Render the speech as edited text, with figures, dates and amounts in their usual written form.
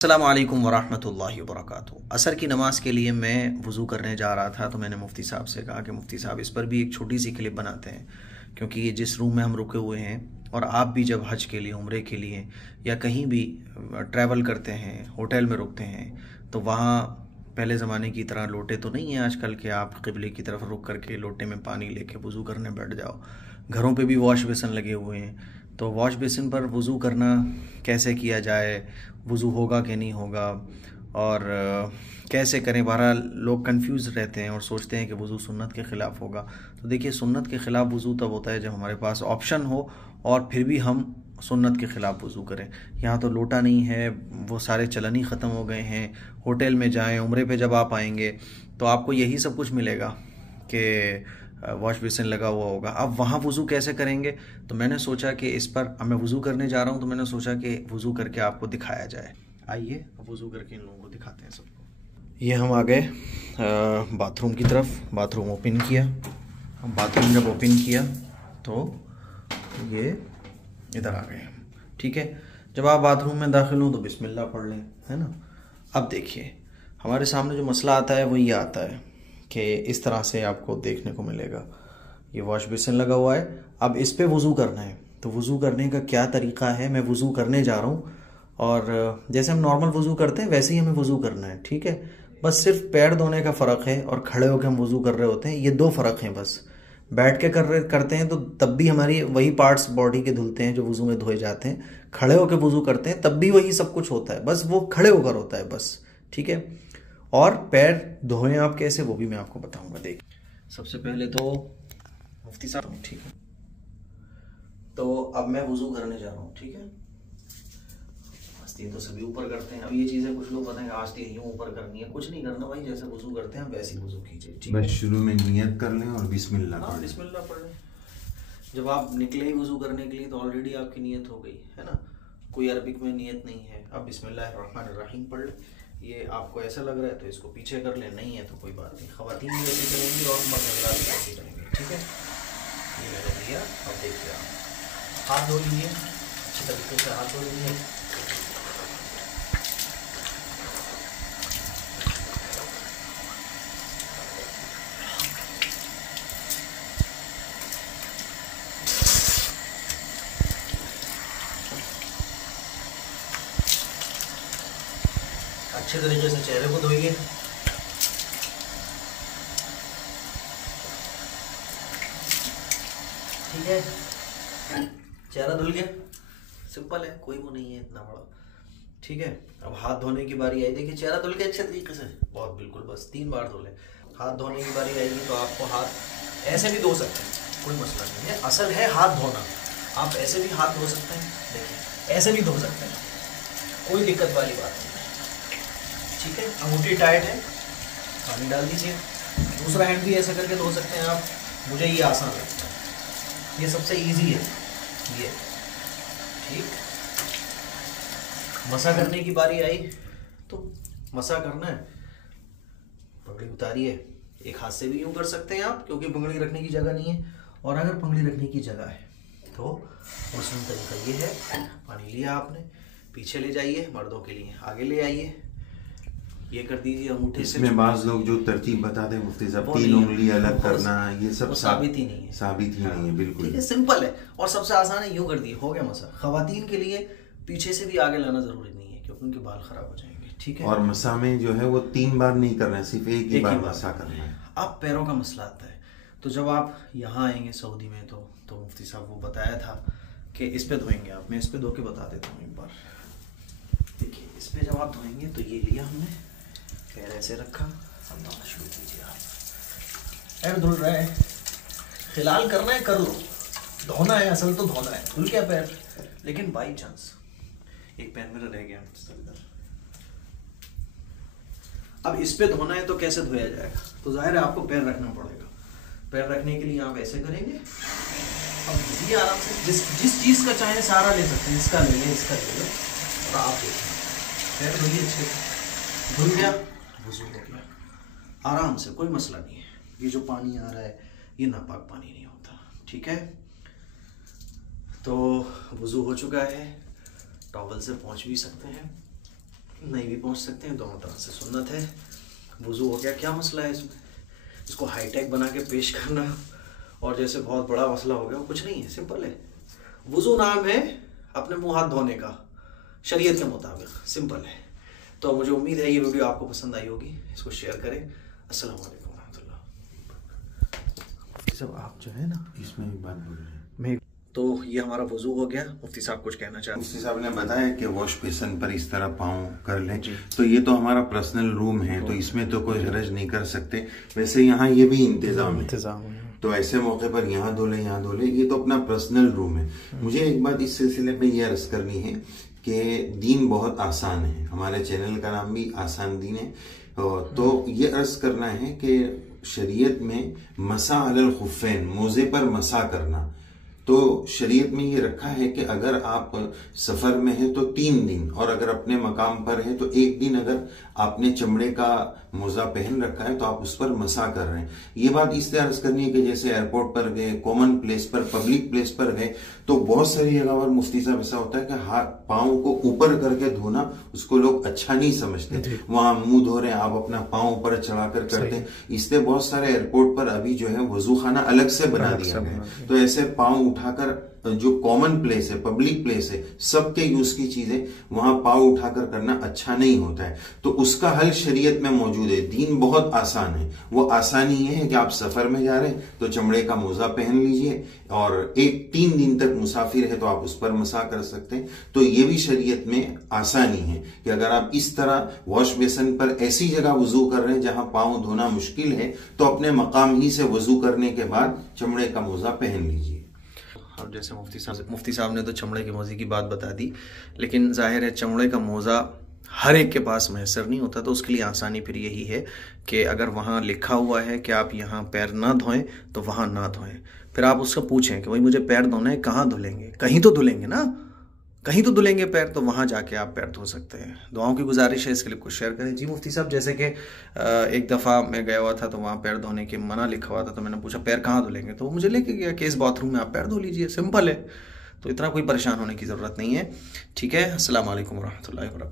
अस्सलामुअलैकुम वरहमतुल्लाहि वबरकातुहू। असर की नमाज़ के लिए मैं वज़ू करने जा रहा था तो मैंने मुफ्ती साहब से कहा कि मुफ्ती साहब इस पर भी एक छोटी सी क्लिप बनाते हैं, क्योंकि ये जिस रूम में हम रुके हुए हैं और आप भी जब हज के लिए, उम्रे के लिए या कहीं भी ट्रैवल करते हैं, होटल में रुकते हैं तो वहाँ पहले ज़माने की तरह लोटे तो नहीं हैं आजकल के आप क़िबले की तरफ रुक करके लोटे में पानी लेके वज़ू करने बैठ जाओ। घरों पे भी वॉश बेसिन लगे हुए हैं, तो वॉश बेसिन पर वज़ू करना कैसे किया जाए, वज़ू होगा कि नहीं होगा और कैसे करें। बहरहाल लोग कंफ्यूज रहते हैं और सोचते हैं कि वज़ू सुन्नत के ख़िलाफ़ होगा। तो देखिए, सुन्नत के ख़िलाफ़ वज़ू तब होता है जब हमारे पास ऑप्शन हो और फिर भी हम सुन्नत के ख़िलाफ़ वज़ू करें। यहाँ तो लोटा नहीं है, वो सारे चलन ही ख़त्म हो गए हैं। होटल में जाएं, उम्रे पे जब आप आएंगे तो आपको यही सब कुछ मिलेगा कि वॉश बेसिन लगा हुआ होगा। अब वहाँ वज़ू कैसे करेंगे? तो मैंने सोचा कि इस पर, अब मैं वज़ू करने जा रहा हूँ तो मैंने सोचा कि वज़ू करके आपको दिखाया जाए। आइए वज़ू करके इन लोगों को दिखाते हैं सबको। ये हम आ गए बाथरूम की तरफ। बाथरूम ओपन किया। बाथरूम जब ओपन किया तो ये इधर आ गए, ठीक है। जब आप बाथरूम में दाखिल हों तो बिस्मिल्लाह पढ़ लें, है ना। अब देखिए, हमारे सामने जो मसला आता है वो ये आता है कि इस तरह से आपको देखने को मिलेगा। ये वॉश बेसिन लगा हुआ है, अब इस पे वज़ू करना है। तो वज़ू करने का क्या तरीक़ा है, मैं वज़ू करने जा रहा हूँ और जैसे हम नॉर्मल वज़ू करते हैं वैसे ही हमें वज़ू करना है, ठीक है। बस सिर्फ पैर धोने का फ़र्क है और खड़े होकर हम वज़ू कर रहे होते हैं, ये दो फ़र्क हैं बस। बैठ के करते हैं तो तब भी हमारी वही पार्ट्स बॉडी के धुलते हैं जो वज़ू में धोए जाते हैं। खड़े होकर वज़ू करते हैं तब भी वही सब कुछ होता है, बस वो खड़े होकर होता है बस, ठीक है। और पैर धोएं आप कैसे, वो भी मैं आपको बताऊंगा। देखिए, सबसे पहले तो मुफ्ती साहब, ठीक है। तो अब मैं वज़ू करने जा रहा हूँ, ठीक है। आस्तीन तो सभी ऊपर करते हैं। अब ये चीज़ें कुछ लोग बताएंगे आस्तीन यूँ ऊपर करनी है, कुछ नहीं करना भाई। जैसे वज़ू करते हैं वैसे ही वज़ू कीजिए, ठीक है। बस शुरू में नियत कर लें और बिस्मिल्लाह हाँ, बिस्मिल्लाह पढ़ लें। जब आप निकले ही वज़ू करने के लिए तो ऑलरेडी आपकी नियत हो गई है ना, कोई अरबिक में नियत नहीं है। अब बिस्मिल्लाहिर्रहमानिर्रहीम पढ़ लें। ये आपको ऐसा लग रहा है तो इसको पीछे कर लें, नहीं है तो कोई बात नहीं। ख़वातीन भी ऐसे करेंगी और मर्द हज़रात भी ऐसे करेंगे, ठीक है। ये मैंने दिया। अब देखिए, आप हाथ धो लीजिए, अच्छे तरीके से हाथ धो लीजिए। अच्छे तरीके से चेहरे को धोइए, ठीक है। चेहरा धुल गया, सिंपल है, कोई वो नहीं है इतना बड़ा, ठीक है। अब हाथ धोने की बारी आई। देखिए, चेहरा धुल गया अच्छे तरीके से, बहुत बिल्कुल, बस 3 बार धो लें। हाथ धोने की बारी आएगी तो आपको हाथ ऐसे भी धो सकते हैं, कोई मसला नहीं है। असल है हाथ धोना, आप ऐसे भी हाथ धो सकते हैं, देखिए ऐसे भी धो सकते हैं, कोई दिक्कत वाली बात नहीं है, ठीक है। अंगूठी टाइट है, पानी डाल दीजिए। दूसरा हैंड भी ऐसा करके धो सकते हैं आप, मुझे ये आसान लगता है, ये सबसे इजी है ये, ठीक। मसा करने की बारी आई तो मसा करना है। पगड़ी उतारिए, एक हाथ से भी यूँ कर सकते हैं आप, क्योंकि पगड़ी रखने की जगह नहीं है। और अगर पगड़ी रखने की जगह है तो मसनून तरीका ये है, पानी लिया आपने, पीछे ले जाइए, मर्दों के लिए आगे ले आइए, ये कर दीजिए अंगूठे से। इसमें बाज़ लोग जो तरतीब बताते हैं मुफ्ती साहब, 3 उंगली अलग करना, ये सब साबित ही नहीं है, साबित ही नहीं है, बिल्कुल, ठीक है। सिंपल है और सबसे आसान है, यूँ कर दिए, हो गया मसा। ख़वातीन के लिए पीछे से भी आगे लाना ज़रूरी नहीं है, क्योंकि उनके बाल ख़राब हो जाएंगे, ठीक है। और मसा में जो है वो 3 बार नहीं करना है, सिर्फ एक ही बार मसा करना है। अब पैरों का मसला आता है, तो जब आप यहाँ आएंगे सऊदी में तो मुफ्ती साहब वो बताया था कि इस पे धोएंगे आप। मैं इस पे धो के बता देता हूँ एक बार। देखिए, इस पे जब आप धोएंगे तो ये लिया हमने, पैर ऐसे रखा, अब धोना शुरू कीजिए आप। पैर धुल रहा है, खिलाल करना है कर लो, धोना है, असल तो धोना है। धुल गया पैर, लेकिन बाई चांस एक पैर मेरा रह गया, अब इस पे धोना है तो कैसे धोया जाएगा? तो जाहिर है आपको पैर रखना पड़ेगा। पैर रखने के लिए आप ऐसे करेंगे, अब ये आराम से जिस चीज़ का चाहे सहारा ले सकते हैं, इसका ले लें, इसका ले लें, तो आप देखिए पैर धुलिए अच्छे से। धुल गया, वज़ू हो गया आराम से, कोई मसला नहीं है। ये जो पानी आ रहा है ये नापाक पानी नहीं होता, ठीक है। तो वज़ू हो चुका है, टॉवल से पोंछ भी सकते हैं, नहीं भी पहुंच सकते हैं, दोनों तरह से सुन्नत है। वुज़ू हो गया, क्या मसला है इसमें, इसको हाईटेक बना के पेश करना और जैसे बहुत बड़ा मसला हो गया, कुछ नहीं है, सिंपल है। वुज़ू नाम है अपने मुंह हाथ धोने का, शरीयत के मुताबिक, सिंपल है। तो मुझे उम्मीद है ये वीडियो आपको पसंद आई होगी, इसको शेयर करें। अस्सलाम वालेकुम रहमतुल्लाह। सब आप जो है ना इसमें एक बात बोल रहे हैं तो ये हमारा वुज़ू हो गया। मुफ्ती साहब कुछ कहना चाहते हैं? मुफ्ती साहब ने बताया कि वॉश बेसिन पर इस तरह पाँव कर लें, तो ये तो हमारा पर्सनल रूम है, तो इसमें तो कोई हरज नहीं कर सकते। वैसे यहाँ ये भी इंतजाम है, तो ऐसे मौके पर यहाँ धो ले, यहाँ धो ले, ये तो अपना पर्सनल रूम है। मुझे एक बात इस सिलसिले में ये अर्ज करनी है कि दीन बहुत आसान है, हमारे चैनल का नाम भी आसान दीन है। तो ये अर्ज करना है कि शरीयत में मसा अलल खुफ़ैन, मोजे पर मसा करना, तो शरीयत में ये रखा है कि अगर आप सफर में हैं तो 3 दिन, और अगर अपने मकाम पर है तो 1 दिन अगर आपने चमड़े का मोजा पहन रखा है तो आप उस पर मसा कर रहे हैं। ये बात इस तरह अर्ज करनी है कि जैसे एयरपोर्ट पर गए, कॉमन प्लेस पर, पब्लिक प्लेस पर गए, तो बहुत सारी जगह पर मुफ्ती साहब ऐसा होता है कि हाथ पाँव को ऊपर करके धोना उसको लोग अच्छा नहीं समझते। वहां मुंह धो रहे हैं, आप अपना पाँव ऊपर चढ़ाकर करते हैं। इसलिए बहुत सारे एयरपोर्ट पर अभी जो है वजू खाना अलग से बना दिया गया, तो ऐसे पाँव उठाकर जो कॉमन प्लेस है, पब्लिक प्लेस है, सबके यूज की चीजें वहां पाँव उठाकर करना अच्छा नहीं होता है। तो उसका हल शरीयत में मौजूद है। दीन बहुत आसान है। वो आसानी ये है कि आप सफर में जा रहे हैं तो चमड़े का मोजा पहन लीजिए, और 3 दिन तक मुसाफिर है तो आप उस पर मसा कर सकते हैं। तो ये भी शरीयत में आसानी है कि अगर आप इस तरह वॉश बेसिन पर ऐसी जगह वजू कर रहे हैं जहां पाँव धोना मुश्किल है, तो अपने मकाम ही से वजू करने के बाद चमड़े का मोजा पहन लीजिए। और जैसे मुफ्ती साहब ने तो चमड़े के मोजे की बात बता दी, लेकिन जाहिर है चमड़े का मोजा हर एक के पास मैसर नहीं होता, तो उसके लिए आसानी फिर यही है कि अगर वहाँ लिखा हुआ है कि आप यहाँ पैर ना धोएं तो वहाँ ना धोएं। फिर आप उससे पूछें कि भाई मुझे पैर धोना है, कहाँ धुलेंगे? कहीं तो धुलेंगे ना, कहीं तो धुलेंगे पैर, तो वहाँ जाके आप पैर धो सकते हैं। दुआओं की गुजारिश है, इसके लिए कुछ शेयर करें। जी मुफ्ती साहब, जैसे कि एक दफ़ा मैं गया हुआ था तो वहाँ पैर धोने की मना लिखा हुआ था, तो मैंने पूछा पैर कहाँ धुलेंगे, तो मुझे लेके गया कि इस बाथरूम में आप पैर धो लीजिए, सिंपल है। तो इतना कोई परेशान होने की ज़रूरत नहीं है। ठीक है, अस्सलाम वालेकुम रहमतुल्लाहि व बरकातहू।